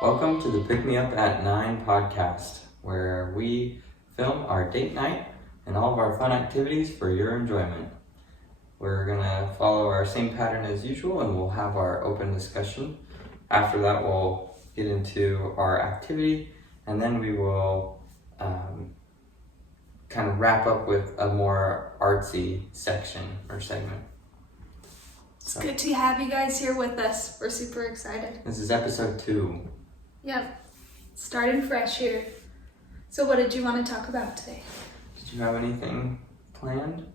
Welcome to the Pick Me Up at 9 podcast, where we film our date night and all of our fun activities for your enjoyment. We're going to follow our same pattern as usual, and we'll have our open discussion. After that, we'll get into our activity, and then we will kind of wrap up with a more artsy section or segment. It's good to have you guys here with us. We're super excited. This is episode 2. Yep, starting fresh here. So what did you want to talk about today? Did you have anything planned?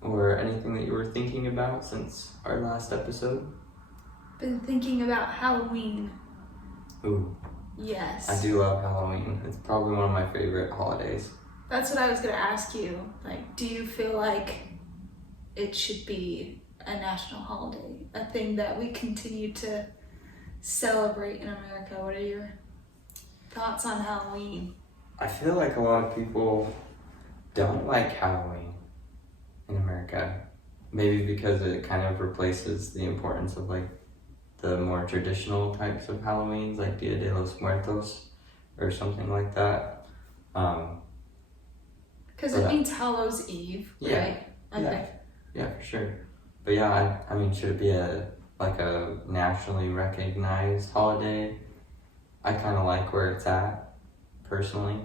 Or anything that you were thinking about since our last episode? Been thinking about Halloween. Ooh. Yes. I do love Halloween. It's probably one of my favorite holidays. That's what I was going to ask you. Like, do you feel like it should be a national holiday? A thing that we continue to celebrate in America? What are your thoughts on Halloween? I feel like a lot of people don't like Halloween in America. Maybe because it kind of replaces the importance of like the more traditional types of Halloweens, like Dia de los Muertos or something like that. Because it means Hallows Eve, yeah, right? Okay. Yeah, for sure. But yeah, I mean, should it be a nationally recognized holiday? I kind of like where it's at, personally.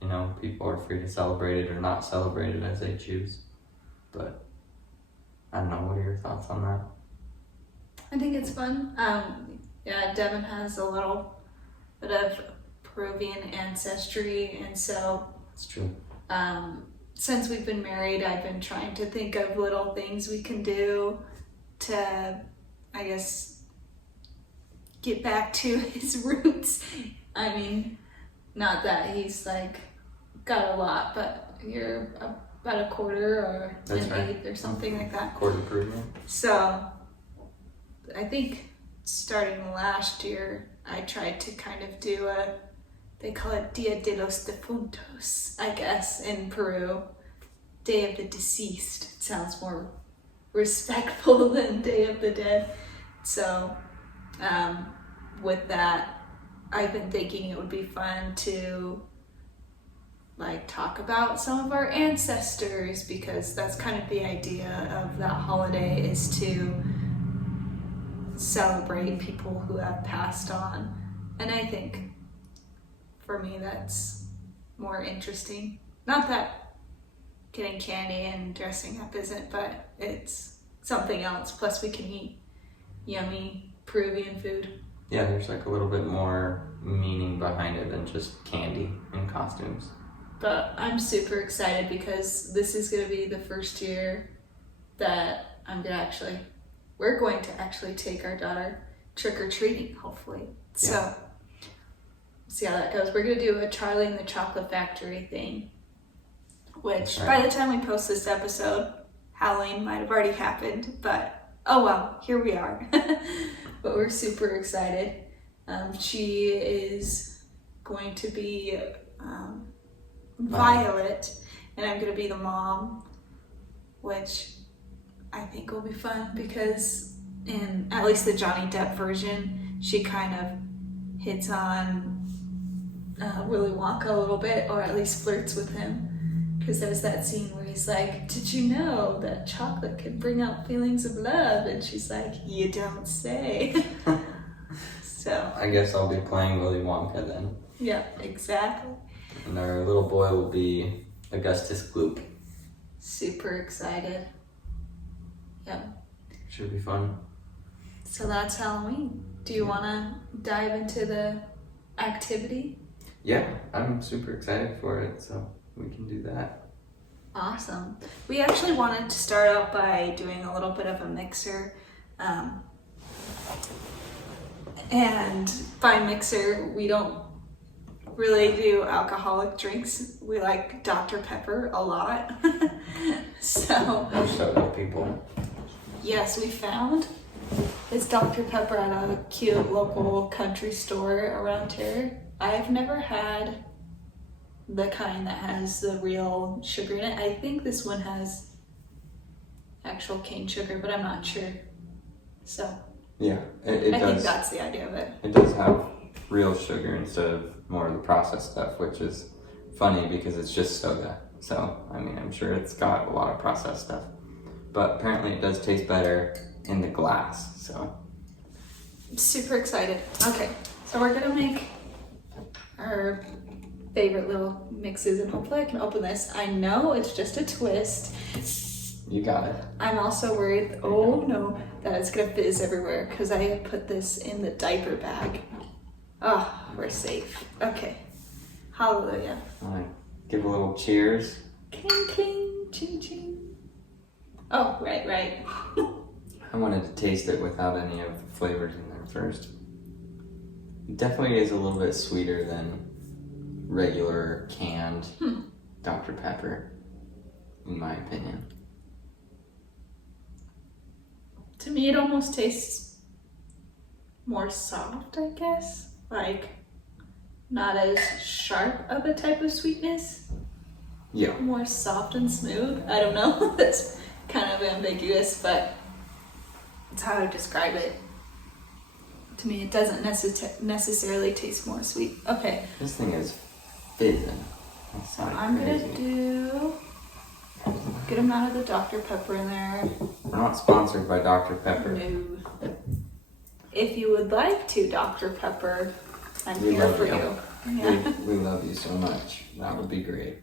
You know, people are free to celebrate it or not celebrate it as they choose. But I don't know, what are your thoughts on that? I think it's fun. Devin has a little bit of Peruvian ancestry, and so It's true. Since we've been married, I've been trying to think of little things we can do to, I guess, get back to his roots. I mean, not that he's like got a lot, but you're about a quarter or That's an right. eighth or something like that. Quarter Peruvian. So I think starting last year, I tried to kind of do they call it Dia de los Difuntos, I guess, in Peru. Day of the Deceased. It sounds more respectful than Day of the Dead. So with that, I've been thinking it would be fun to like talk about some of our ancestors, because that's kind of the idea of that holiday, is to celebrate people who have passed on. And I think for me that's more interesting. Not that getting candy and dressing up isn't, but it's something else. Plus we can eat yummy Peruvian food. Yeah, there's like a little bit more meaning behind it than just candy and costumes. But I'm super excited because this is going to be the first year that we're going to actually take our daughter trick-or-treating, hopefully. Yeah. So, see how that goes. We're going to do a Charlie and the Chocolate Factory thing, which by the time we post this episode, Halloween might have already happened, but oh well, here we are. But we're super excited. She is going to be Violet, and I'm going to be the mom, which I think will be fun because in at least the Johnny Depp version, she kind of hits on Willy Wonka a little bit, or at least flirts with him. Because there's that scene where he's like, "Did you know that chocolate can bring out feelings of love?" And she's like, "You don't say." So I guess I'll be playing Willy Wonka then. Yeah, exactly. And our little boy will be Augustus Gloop. Super excited. Yep. Should be fun. So that's Halloween. Do you want to dive into the activity? Yeah, I'm super excited for it, so we can do that. Awesome. We actually wanted to start out by doing a little bit of a mixer. And by mixer, we don't really do alcoholic drinks. We like Dr. Pepper a lot. So People. yes, we found this Dr. Pepper at a cute local country store around here. I've never had the kind that has the real sugar in it. I think this one has actual cane sugar, but I'm not sure. So Yeah, it I does. think that's the idea of it. It does have real sugar instead of more of the processed stuff, which is funny because it's just soda. So, I mean, I'm sure it's got a lot of processed stuff. But apparently it does taste better in the glass, so. I'm super excited. Okay, so we're gonna make our favorite little mixes, and hopefully I can open this. I know it's just a twist. You got it. I'm also worried, oh no, that it's gonna fizz everywhere because I put this in the diaper bag. Oh, we're safe. Okay, hallelujah. Give a little cheers. Cling, cling, ching, ching. Oh, right. I wanted to taste it without any of the flavors in there first. It definitely is a little bit sweeter than regular canned Dr. Pepper, in my opinion. To me, it almost tastes more soft, I guess. Like, not as sharp of a type of sweetness. Yeah. More soft and smooth. I don't know. That's kind of ambiguous, but it's how I describe it. To me, it doesn't necessarily taste more sweet. Okay. This thing is fizzing. So I'm gonna do a good amount of the Dr. Pepper in there. We're not sponsored by Dr. Pepper. No. If you would like to, Dr. Pepper, I'm We here love for you. you. Yeah. We love you so much. That would be great.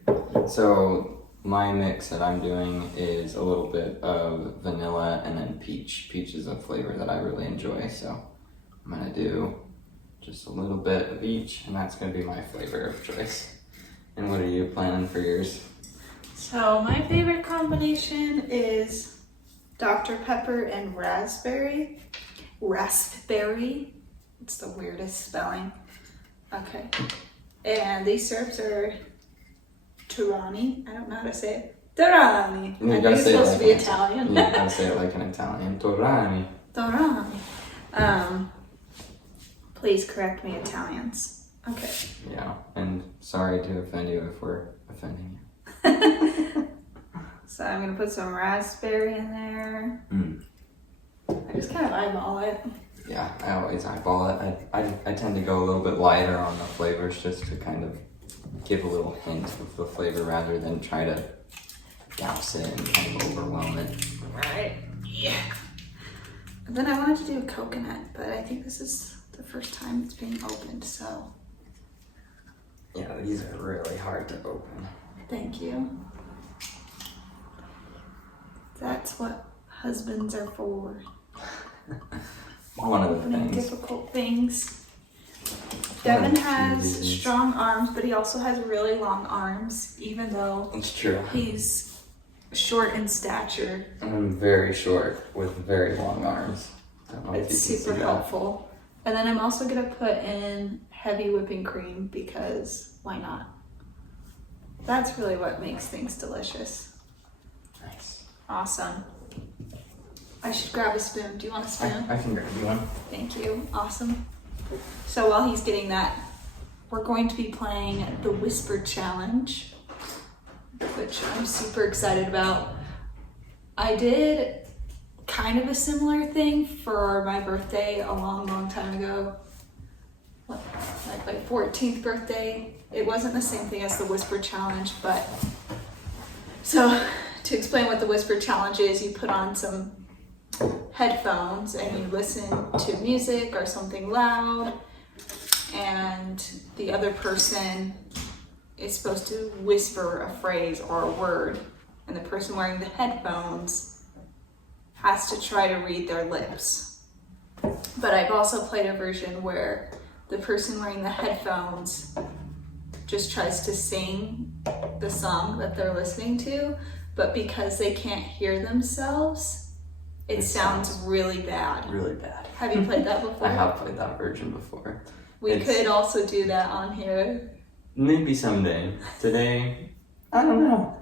So my mix that I'm doing is a little bit of vanilla and then peach. Peach is a flavor that I really enjoy, so I'm gonna do just a little bit of each, and that's gonna be my flavor of choice. And what are you planning for yours? So my favorite combination is Dr. Pepper and raspberry. Raspberry. It's the weirdest spelling. Okay. And these syrups are Turani. I don't know how to say it. Turani. You I gotta think it's say it supposed like to be an Italian. You gotta say it like an Italian. Torani. Turani. Please correct me, Italians. Okay. Yeah, and sorry to offend you if we're offending you. So I'm gonna put some raspberry in there. I just kind of eyeball it. Yeah, I always eyeball it. I tend to go a little bit lighter on the flavors just to kind of give a little hint of the flavor rather than try to douse it and kind of overwhelm it. Right. Yeah. And then I wanted to do a coconut, but I think this is the first time it's being opened, so. Yeah, these are really hard to open. Thank you. That's what husbands are for. One of the Opening things. difficult things. Devin has strong arms, but he also has really long arms, even though It's true. he's short in stature. I'm very short with very long arms. I don't know if It's you can super see that. helpful. And then I'm also gonna put in heavy whipping cream because why not? That's really what makes things delicious. Nice. Awesome. I should grab a spoon. Do you want a spoon? I can grab you one. Thank you. Awesome. So while he's getting that, we're going to be playing the Whisper Challenge, which I'm super excited about. I did kind of a similar thing for my birthday a long time ago. Like my 14th birthday. It wasn't the same thing as the Whisper Challenge, but so to explain what the Whisper Challenge is, you put on some headphones and you listen to music or something loud, and the other person is supposed to whisper a phrase or a word, and the person wearing the headphones has to try to read their lips. But I've also played a version where the person wearing the headphones just tries to sing the song that they're listening to, but because they can't hear themselves, it sounds really bad. Really bad. Have you played that before? I have played that version before. We could also do that on here. Maybe someday. Today, I don't know.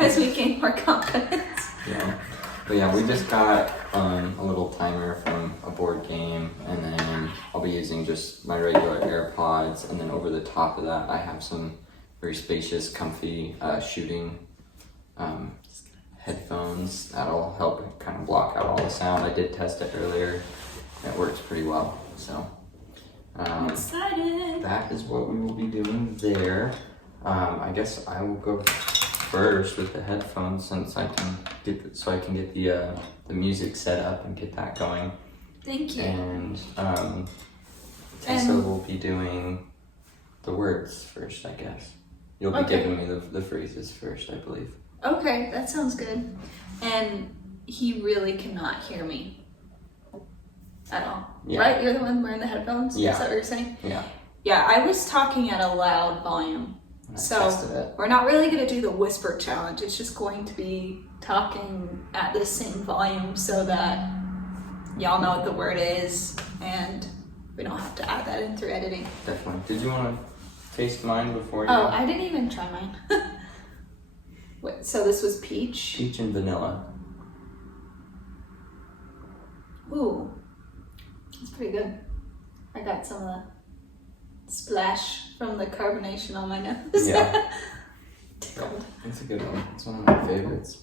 As we gain more confidence. Yeah. But yeah, we just got a little timer from a board game, and then I'll be using just my regular AirPods, and then over the top of that I have some very spacious, comfy shooting headphones. That'll help kind of block out all the sound. I did test it earlier. It works pretty well. So I'm excited. that is what we will be doing there. I guess I will go first with the headphones since I can get the music set up and get that going. Thank you. And Tessa will be doing the words first, I guess. You'll be giving me the phrases first, I believe. Okay, that sounds good. And he really cannot hear me at all. Yeah. Right? You're the one wearing the headphones? Yeah. Is that what you're saying? Yeah. Yeah, I was talking at a loud volume. I So tested it. we're not really going to do the whisper challenge. It's just going to be talking at the same volume so that y'all know what the word is and we don't have to add that in through editing. Definitely. Did you want to taste mine before you? Oh, I didn't even try mine. Wait, so this was peach? Peach and vanilla. Ooh, that's pretty good. I got some of the splash from the carbonation on my nose. Yeah. Tickled. It's a good one. It's one of my favorites.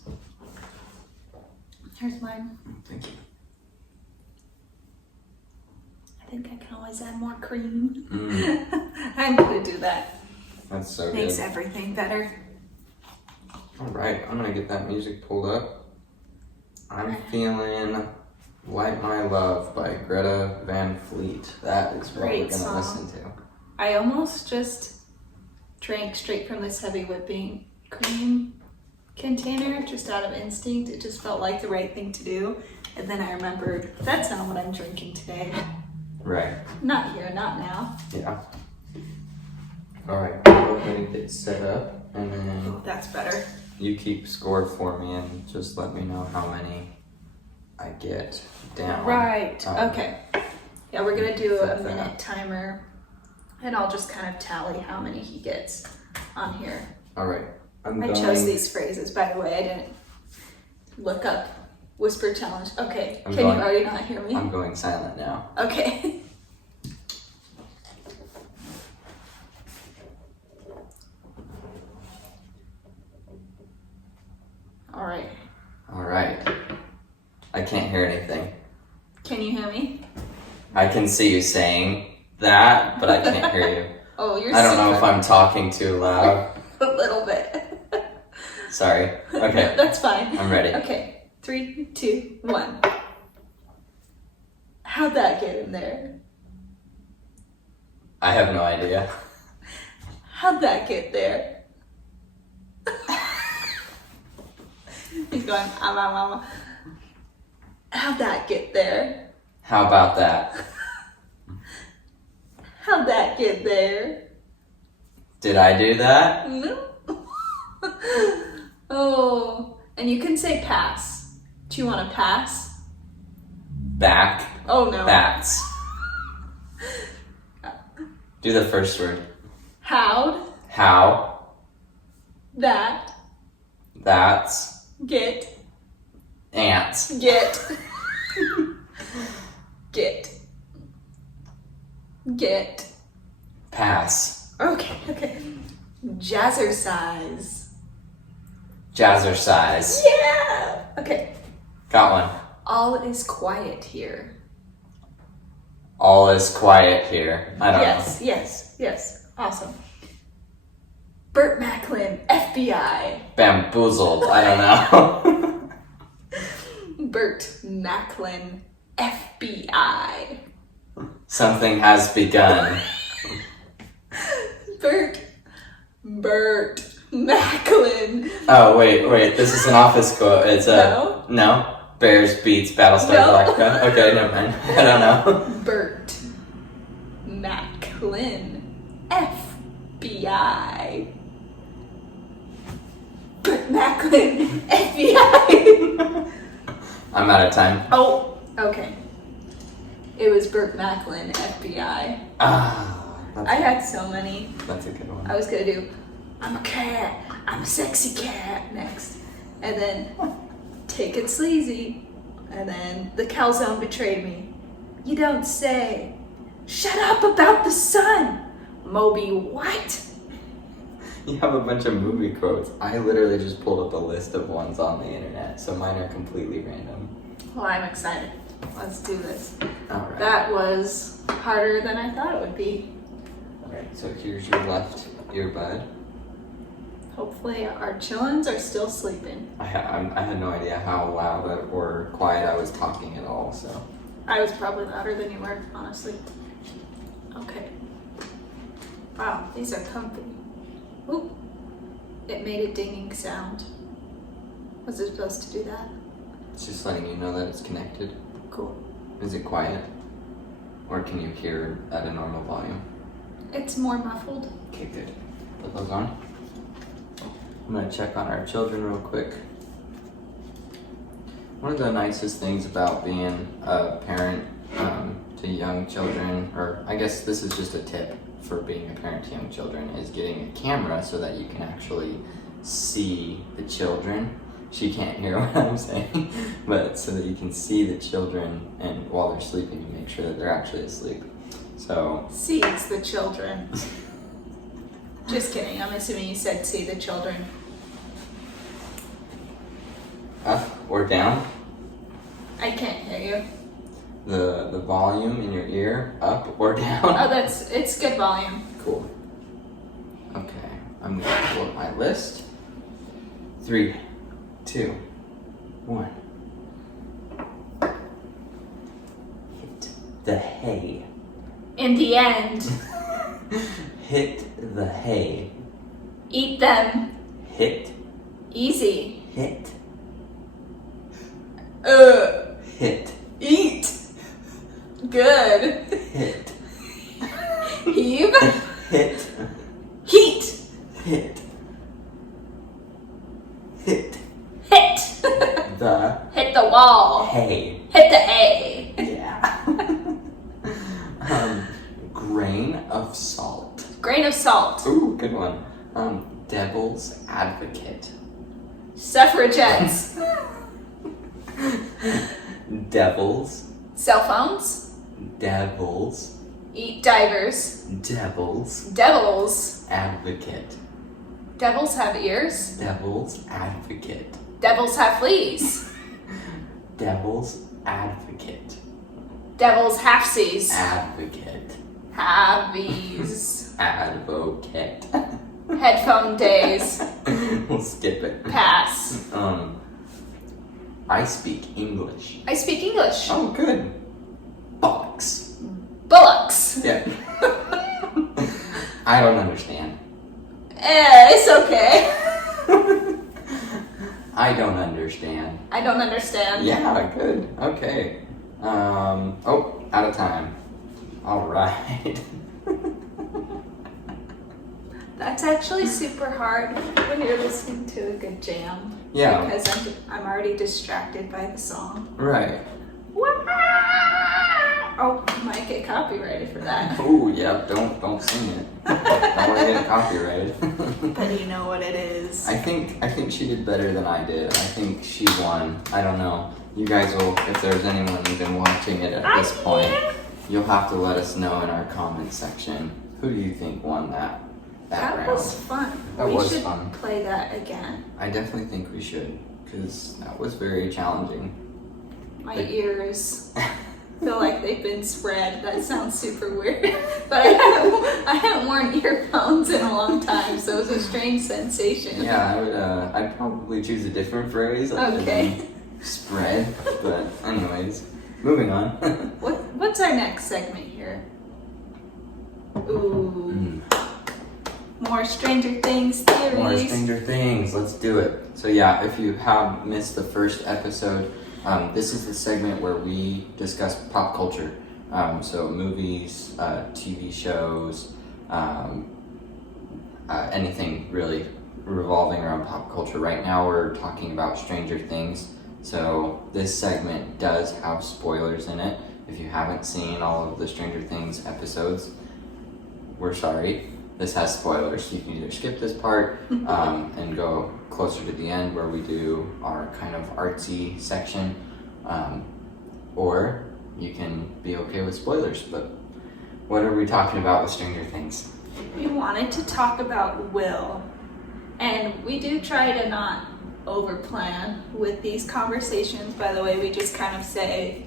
Here's mine. Thank you. I think I can always add more cream. Mm, I'm gonna do that. that's so Makes good. everything better. All right, I'm gonna get that music pulled up. I'm feeling "Light My Love" by Greta Van Fleet. That is what Great we're gonna song. listen to. I almost just drank straight from this heavy whipping cream container just out of instinct. It just felt like the right thing to do. And then I remembered, that's not what I'm drinking today. Right. Not here, not now. Yeah. All right. Go ahead and get set up, and then Oh, that's better. you keep score for me, and just let me know how many I get down. Right, okay. Yeah, we're gonna do a Set that minute up. timer and I'll just kind of tally how many he gets on here. All right. I chose these phrases, by the way. I didn't look up whisper challenge. Okay, I'm can going- you already not hear me? I'm going silent now. Okay. All right. All right. I can't hear anything. Can you hear me? I can see you saying that, but I can't hear you. Oh, you're I don't know if super- I'm talking too loud. a little bit. Sorry. Okay. That's fine. I'm ready. Okay. 3, 2, 1. How'd that get in there? I have no idea. How'd that get there? He's going, ah. How'd that get there? How about that? How'd that get there? Did I do that? No. Oh, and you can say pass. Do you want to pass? Back. Oh no. Bats. Do the first word. How'd How. that That's. get Ants. get Pass. Okay. Jazzercise. Jazzercise. Yeah. Okay. Got one. All is quiet here. All is quiet here. I don't know. Yes. Awesome. Burt Macklin, FBI. Bamboozled. I don't know. Burt Macklin, FBI. Something has begun. Burt Macklin. Oh, wait. This is an office quote. It's a... No? Bears beats Battlestar No. Galactica. Okay, never mind. I don't know. Burt Macklin, FBI. Burt Macklin, FBI. I'm out of time. Oh, okay. It was Burt Macklin, FBI. I had so many. That's a good one. I was gonna do, I'm a cat, I'm a sexy cat next. And then, take it sleazy. And then, the calzone betrayed me. You don't say. Shut up about the sun. Moby, what? You have a bunch of movie quotes. I literally just pulled up a list of ones on the internet, so mine are completely random. Well, I'm excited. Let's do this. All right. That was harder than I thought it would be. All right, so here's your left earbud. Hopefully our chillins are still sleeping. I had no idea how loud or quiet I was talking at all, so. I was probably louder than you were, honestly. Okay. Wow, these are comfy. Oop. It made a dinging sound. Was it supposed to do that? It's just letting you know that it's connected. Cool. Is it quiet? Or can you hear at a normal volume? It's more muffled. Okay, good. Put those on. I'm gonna check on our children real quick. One of the nicest things about being a parent to young children, or I guess this is just a tip for being a parent to young children, is getting a camera so that you can actually see the children. She can't hear what I'm saying, but so that you can see the children, and while they're sleeping, you make sure that they're actually asleep. So. Sees the children. Just kidding. I'm assuming you said see the children. Up or down? I can't hear you. The volume in your ear, up or down? Oh, it's good volume. Cool. Okay, I'm gonna pull up my list. 3, 2, 1. Hit the hay. In the end, Hit the hay. eat them. Hit. Easy. Hit. Hit. Eat. Good. Hit. Heave. Hit. Heat. Hit. Hit. Hit. The Hit the wall. hay. Hit the hay. Yeah. Grain of salt. Grain of salt. Ooh, good one. Devil's advocate. Suffragettes. Devil's. Cell phones. Devil's. Eat divers. Devil's Devils. advocate. Devils have ears. Devil's advocate. Devils have fleas. Devil's advocate. Devils halfsies. Advocate. Habbies. Advocate. Headphone days. We'll skip it. Pass. I speak English. I speak English. Oh, good. Bollocks. Bullocks. Yeah. I don't understand. It's okay. I don't understand. I don't understand. Yeah, good. Okay. Oh, out of time. All right. That's actually super hard when you're listening to a good jam. Yeah. Because I'm already distracted by the song. Right. Oh, I might get copyrighted for that. Oh, yeah. Don't sing it. Don't want to get copyrighted. But you know what it is. I think she did better than I did. I think she won. I don't know. You guys will, if there's anyone even watching it at this point, you'll have to let us know in our comment section. Who do you think won that That round? was fun. That we was should fun. play that again. I definitely think we should, because that was very challenging. My ears feel like they've been spread. That sounds super weird. But I haven't worn earphones in a long time, so it's a strange sensation. Yeah, I'd probably choose a different phrase other Okay. than spread. But anyways, moving on. What's our next segment here? Ooh. More Stranger Things theories. More Stranger Things, let's do it. So yeah, if you have missed the first episode, this is the segment where we discuss pop culture. So movies, TV shows, anything really revolving around pop culture. Right now we're talking about Stranger Things. So this segment does have spoilers in it. If you haven't seen all of the Stranger Things episodes, we're sorry. This has spoilers. You can either skip this part and go closer to the end where we do our kind of artsy section, or you can be okay with spoilers. But what are we talking about with Stranger Things? We wanted to talk about Will. And we do try to not overplan with these conversations. By the way, we just kind of say,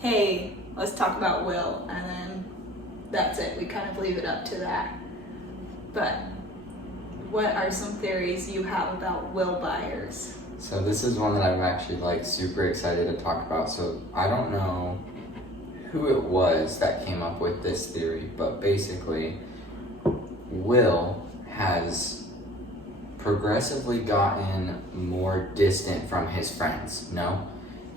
hey, let's talk about Will, and then that's it. We kind of leave it up to that. But what are some theories you have about Will Byers? So this is one that I'm actually like super excited to talk about. So I don't know who it was that came up with this theory, but basically Will has progressively gotten more distant from his friends. No,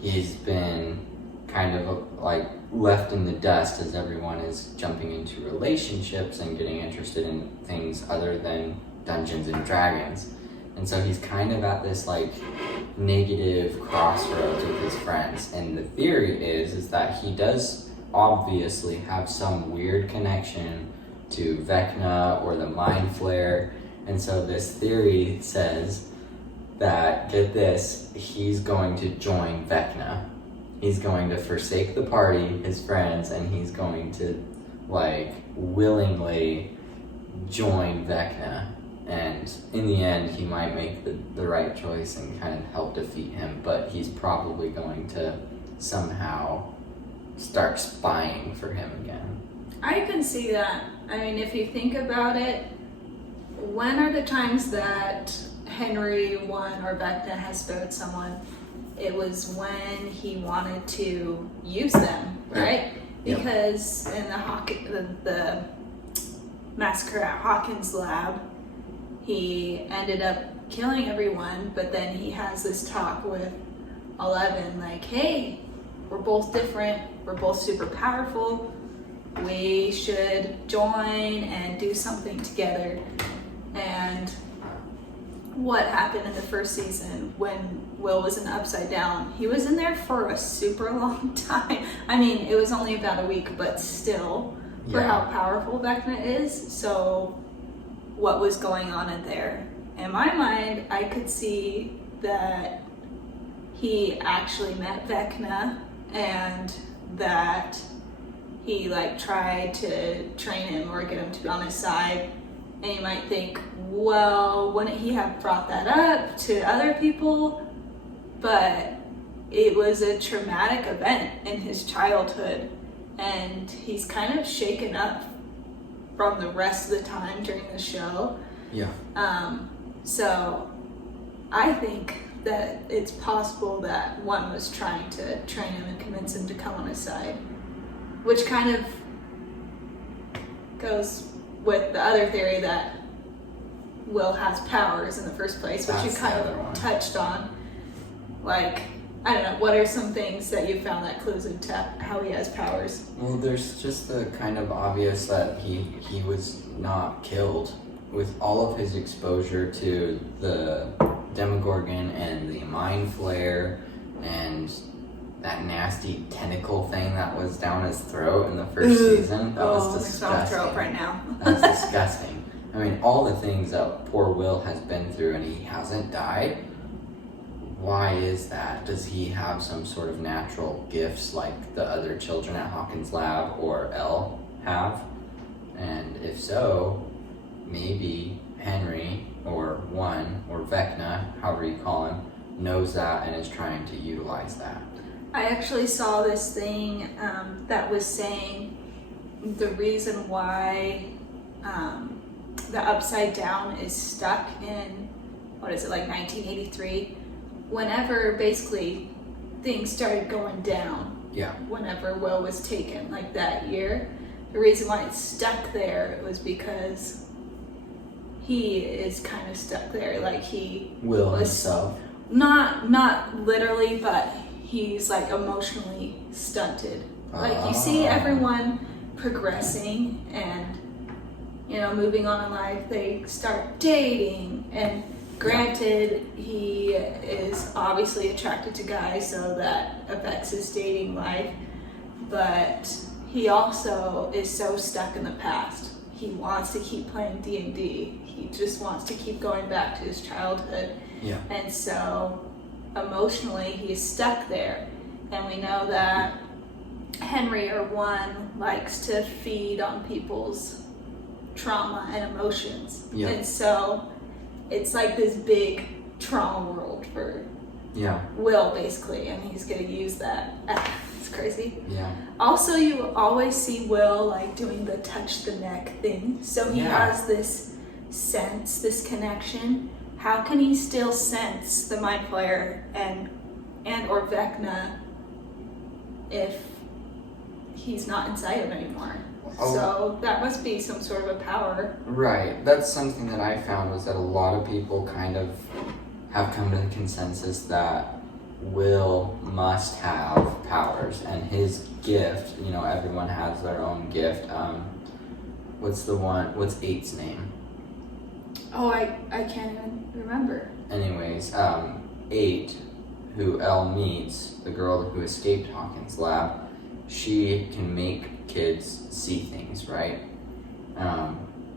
he's been kind of like left in the dust as everyone is jumping into relationships and getting interested in things other than Dungeons and Dragons. And so he's kind of at this like negative crossroads with his friends. And the theory is that he does obviously have some weird connection to Vecna or the Mind Flayer. And so this theory says that, get this, he's going to join Vecna. He's going to forsake the party, his friends, and he's going to like willingly join Vecna. And in the end, he might make the right choice and kind of help defeat him, but he's probably going to somehow start spying for him again. I can see that. I mean, if you think about it, when are the times that Henry won or Vecna has spared someone? It was when he wanted to use them, right? Yep. Because in the massacre at Hawkins' lab, he ended up killing everyone, but then he has this talk with 11, like, hey, we're both different, we're both super powerful, we should join and do something together. And what happened in the first season when Will was in Upside Down, he was in there for a super long time. I mean, it was only about a week, but still, for how powerful Vecna is. So what was going on in there? In my mind, I could see that he actually met Vecna and that he like tried to train him or get him to be on his side. And you might think, well, wouldn't he have brought that up to other people? But it was a traumatic event in his childhood, and he's kind of shaken up from the rest of the time during the show. Yeah. So I think that it's possible that one was trying to train him and convince him to come on his side, which kind of goes with the other theory that Will has powers in the first place, which you kind of touched on. Like, I don't know, what are some things that you found that clues into how he has powers? Well, there's just the kind of obvious that he was not killed. With all of his exposure to the Demogorgon and the Mind Flayer and that nasty tentacle thing that was down his throat in the first season, that was disgusting. Throat right now. That's disgusting. I mean, all the things that poor Will has been through and he hasn't died. Why is that? Does he have some sort of natural gifts like the other children at Hawkins' lab or Elle have? And if so, maybe Henry or Vecna, however you call him, knows that and is trying to utilize that. I actually saw this thing that was saying the reason why the Upside Down is stuck in, what is it, like 1983? Whenever basically things started going down, whenever Will was taken, like that year, the reason why it's stuck there was because he is kind of stuck there. Like Will himself. Not literally, but he's like emotionally stunted. Like you see everyone progressing and, you know, moving on in life, they start dating, and granted, he is obviously attracted to guys, so that affects his dating life, but he also is so stuck in the past. He wants to keep playing D&D. He just wants to keep going back to his childhood. Yeah. And so emotionally, he's stuck there. And we know that Henry, or one, likes to feed on people's trauma and emotions. Yeah. And so it's like this big trauma world for Will, basically, and he's gonna use that. It's crazy. Yeah. Also, you always see Will like doing the touch the neck thing, so he has this sense, this connection. How can he still sense the Mind Flayer and or Vecna if he's not inside him anymore? Oh. So that must be some sort of a power. Right. That's something that I found, was that a lot of people kind of have come to the consensus that Will must have powers, and his gift, you know, everyone has their own gift. What's 8's name? Oh, I can't even remember. Anyways, 8, who Elle meets, the girl who escaped Hawkins' lab, she can make kids see things, right?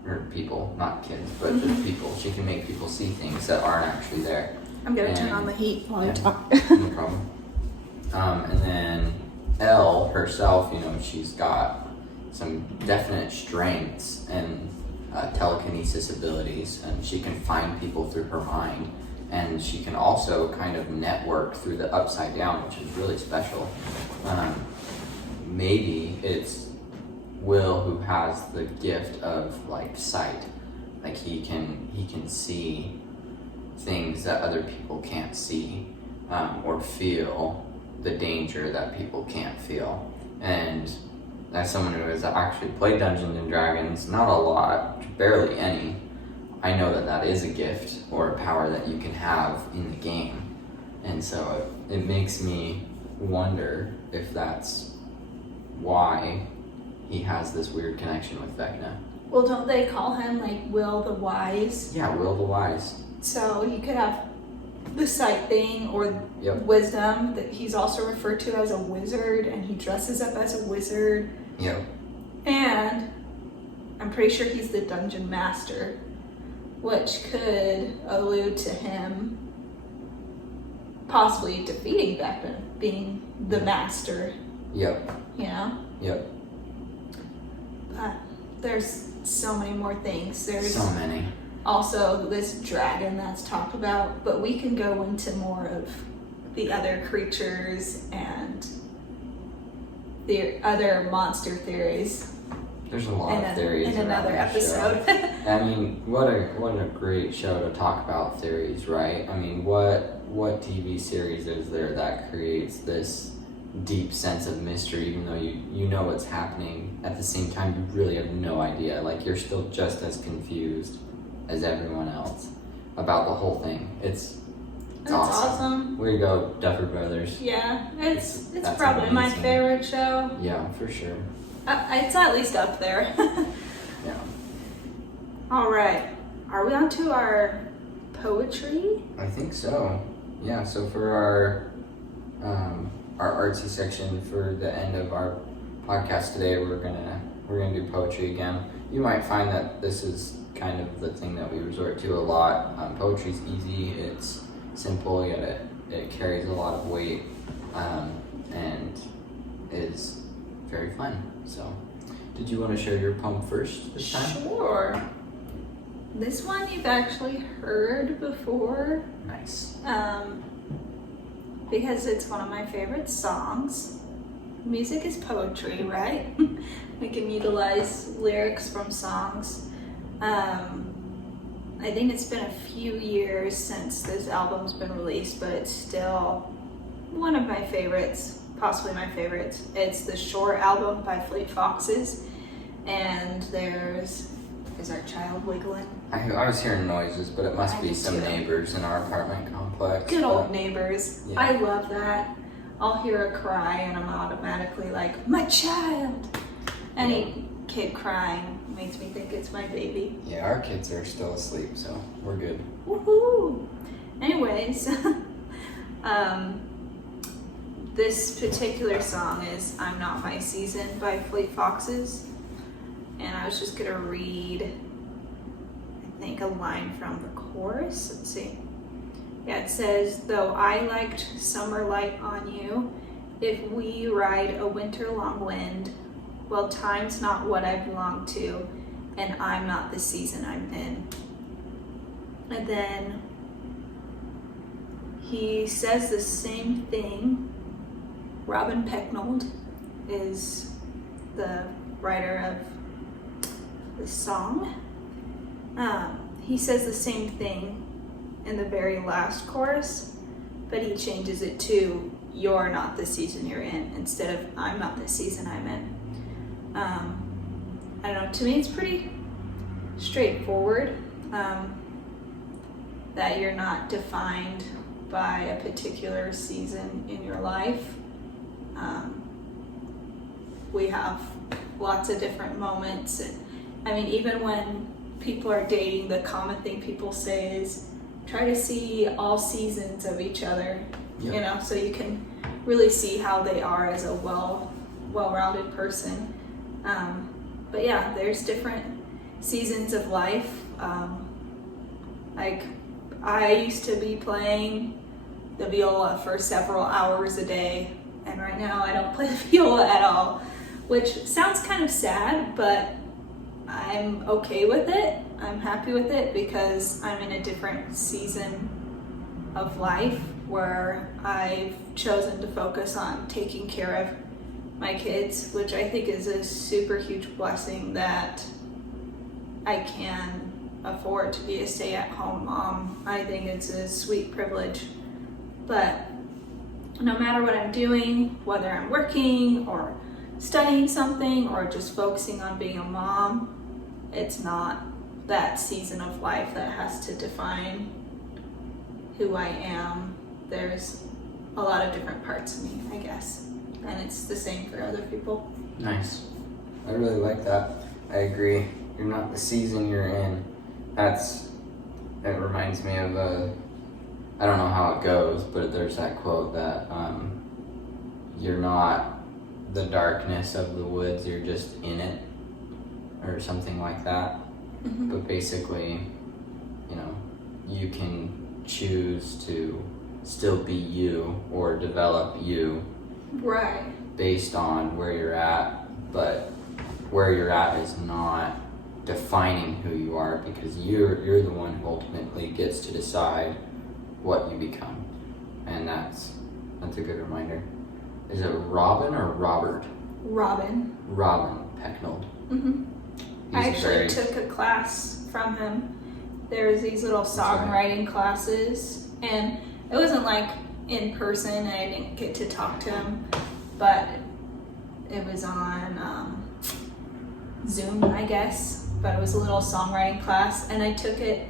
Or people, not kids, but just people. She can make people see things that aren't actually there. I'm gonna turn on the heat while I talk. No problem. And then Elle herself, you know, she's got some definite strengths and telekinesis abilities, and she can find people through her mind, and she can also kind of network through the upside down, which is really special. Maybe it's Will who has the gift of like sight, like he can see things that other people can't see, or feel the danger that people can't feel. And as someone who has actually played Dungeons and Dragons, not a lot, barely any, I know that that is a gift or a power that you can have in the game. And so it makes me wonder if that's why he has this weird connection with Vecna. Well, don't they call him like Will the Wise? Yeah, Will the Wise. So you could have the sight thing or wisdom, that he's also referred to as a wizard, and he dresses up as a wizard. Yep. And I'm pretty sure he's the dungeon master, which could allude to him possibly defeating Vecna, being the master. Yep. You know? Yep. But there's so many more things. There's so many. Also this dragon that's talked about, but we can go into more of the other creatures and the other monster theories. There's a lot of theories in another episode. I mean, what a great show to talk about theories, right? I mean, what TV series is there that creates this deep sense of mystery, even though you know what's happening, at the same time you really have no idea. Like, you're still just as confused as everyone else about the whole thing. It's awesome. Way to go, Duffer Brothers. Yeah, it's probably my favorite show. Yeah, for sure. It's at least up there. Yeah. All right, are we on to our poetry? I think so. Yeah. So for our artsy section for the end of our podcast today, we're gonna do poetry again. You might find that this is kind of the thing that we resort to a lot. Poetry's easy, it's simple, yet it carries a lot of weight, and is very fun. So, did you want to share your poem first this time? Sure. This one you've actually heard before. Nice. Because it's one of my favorite songs. Music is poetry, right? We can utilize lyrics from songs. I think it's been a few years since this album's been released, but it's still one of my favorites, possibly my favorite. It's the Shore album by Fleet Foxes, and is our child wiggling? I was hearing noises, but it must be some neighbors in our apartment complex. Good old neighbors. Yeah. I love that. I'll hear a cry and I'm automatically like, my child! Any kid crying makes me think it's my baby. Yeah, our kids are still asleep, so we're good. Woohoo! Anyways, this particular song is I'm Not My Season by Fleet Foxes. And I was just gonna read, I think, a line from the chorus. Let's see. Yeah, it says, though I liked summer light on you, if we ride a winter-long wind, well, time's not what I belong to, and I'm not the season I'm in. And then he says the same thing. Robin Pecknold is the writer of the song. He says the same thing in the very last chorus, but he changes it to "you're not the season you're in" instead of "I'm not the season I'm in." I don't know, to me it's pretty straightforward, that you're not defined by a particular season in your life. We have lots of different moments, and I mean, even when people are dating, the common thing people say is try to see all seasons of each other. Yep. You know, so you can really see how they are as a well-rounded person. But yeah, there's different seasons of life. Like I used to be playing the viola for several hours a day, and right now I don't play the viola at all, which sounds kind of sad, but I'm okay with it. I'm happy with it because I'm in a different season of life where I've chosen to focus on taking care of my kids, which I think is a super huge blessing that I can afford to be a stay-at-home mom. I think it's a sweet privilege. But no matter what I'm doing, whether I'm working or studying something or just focusing on being a mom, it's not that season of life that has to define who I am. There's a lot of different parts of me, I guess, and it's the same for other people. Nice. I really like that. I agree. You're not the season you're in. It reminds me of I don't know how it goes, but there's that quote that you're not the darkness of the woods, you're just in it, or something like that. Mm-hmm. But basically, you know, you can choose to still be you or develop you, right, based on where you're at, but where you're at is not defining who you are, because you're the one who ultimately gets to decide what you become. And that's a good reminder. Is it Robin or Robert? Robin Pecknold. Mm-hmm. I actually very... took a class from him. There's these little songwriting classes, and it wasn't like in person, and I didn't get to talk to him, but it was on Zoom, I guess. But it was a little songwriting class, and I took it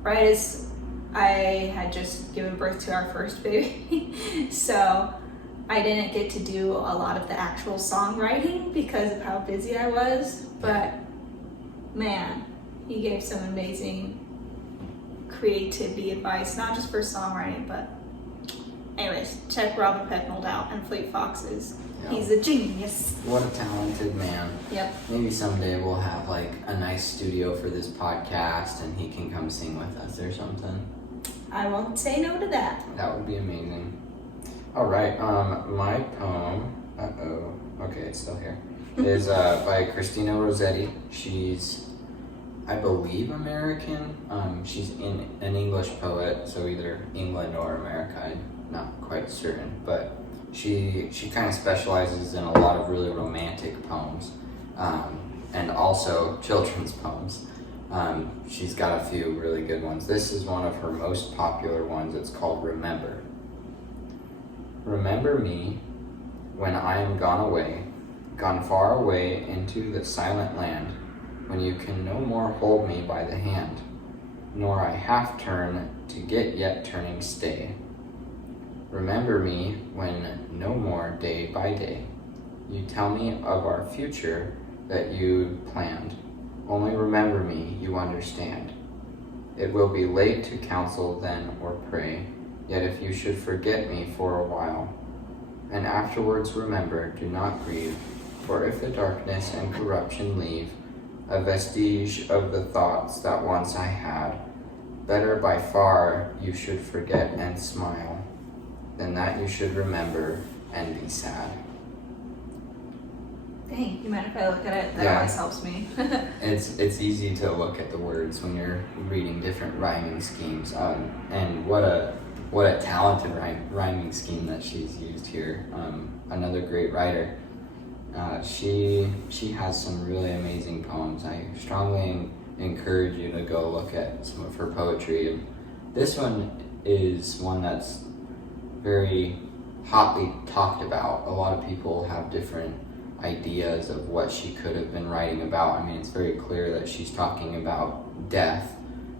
right as I had just given birth to our first baby. So I didn't get to do a lot of the actual songwriting because of how busy I was, but man, he gave some amazing creativity advice, not just for songwriting, but anyways, check Robin Pecknold out and Fleet Foxes. Yeah. He's a genius. What a talented man. Yep. Maybe someday we'll have like a nice studio for this podcast and he can come sing with us or something. I won't say no to that. That would be amazing. All right, my poem, okay, it's still here, is by Christina Rossetti. She's, I believe, American. She's an English poet, so either England or America, I'm not quite certain, but she kind of specializes in a lot of really romantic poems, and also children's poems. She's got a few really good ones. This is one of her most popular ones. It's called Remember. Remember me when I am gone away, gone far away into the silent land, when you can no more hold me by the hand, nor I half turn to get yet turning stay. Remember me when no more day by day you tell me of our future that you planned. Only remember me, you understand. It will be late to counsel then or pray, yet if you should forget me for a while, and afterwards remember, do not grieve, for if the darkness and corruption leave a vestige of the thoughts that once I had, better by far you should forget and smile, than that you should remember and be sad. Dang, you mind if I look at it? That Yeah. always helps me. It's easy to look at the words when you're reading different rhyming schemes, and what a talented rhyming scheme that she's used here. Another great writer. She has some really amazing poems. I strongly encourage you to go look at some of her poetry. And this one is one that's very hotly talked about. A lot of people have different ideas of what she could have been writing about. I mean, it's very clear that she's talking about death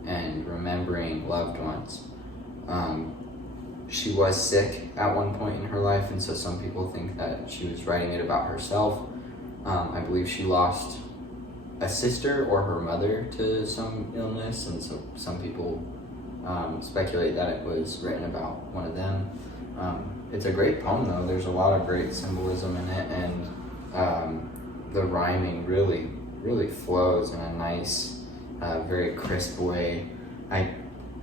and remembering loved ones. She was sick at one point in her life, and so some people think that she was writing it about herself. I believe she lost a sister or her mother to some illness, and so some people speculate that it was written about one of them. It's a great poem, though. There's a lot of great symbolism in it, and the rhyming really flows in a nice, very crisp way.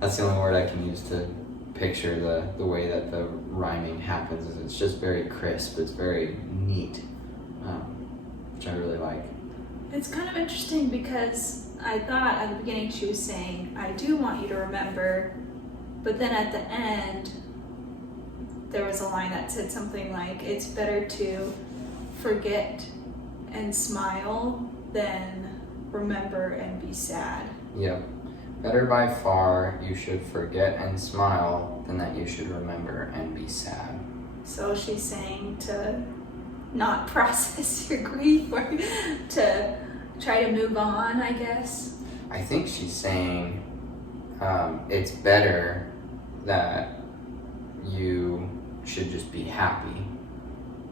That's the only word I can use to picture the way that the rhyming happens. Is it's just very crisp. It's very neat, which I really like. It's kind of interesting because I thought at the beginning she was saying, I do want you to remember, but then at the end, there was a line that said something like, it's better to forget and smile than remember and be sad. Yep. Better by far you should forget and smile than that you should remember and be sad. So she's saying to not process your grief or to try to move on, I guess. I think she's saying it's better that you should just be happy,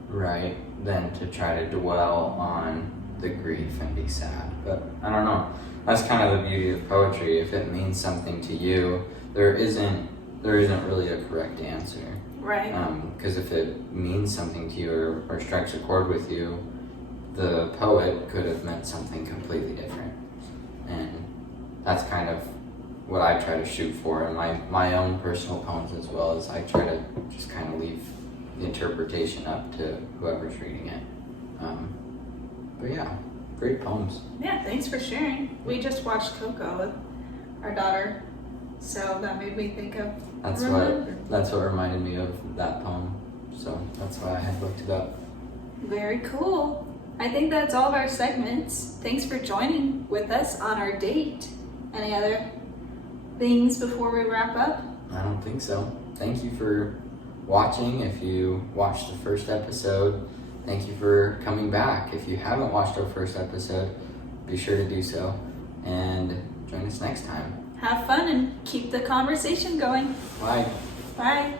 right, than to try to dwell on the grief and be sad. But I don't know. That's kind of the beauty of poetry. If it means something to you, there isn't really a correct answer. Right. Because if it means something to you or strikes a chord with you, the poet could have meant something completely different. And that's kind of what I try to shoot for in my own personal poems, as well as I try to just kind of leave the interpretation up to whoever's reading it. But yeah, great poems. Yeah, thanks for sharing. We just watched Coco with our daughter, so that made me think of That's what reminded me of that poem. So that's why I had looked it up. Very cool. I think that's all of our segments. Thanks for joining with us on our date. Any other things before we wrap up? I don't think so. Thank you for watching. If you watched the first episode, thank you for coming back. If you haven't watched our first episode, be sure to do so. And join us next time. Have fun and keep the conversation going. Bye. Bye.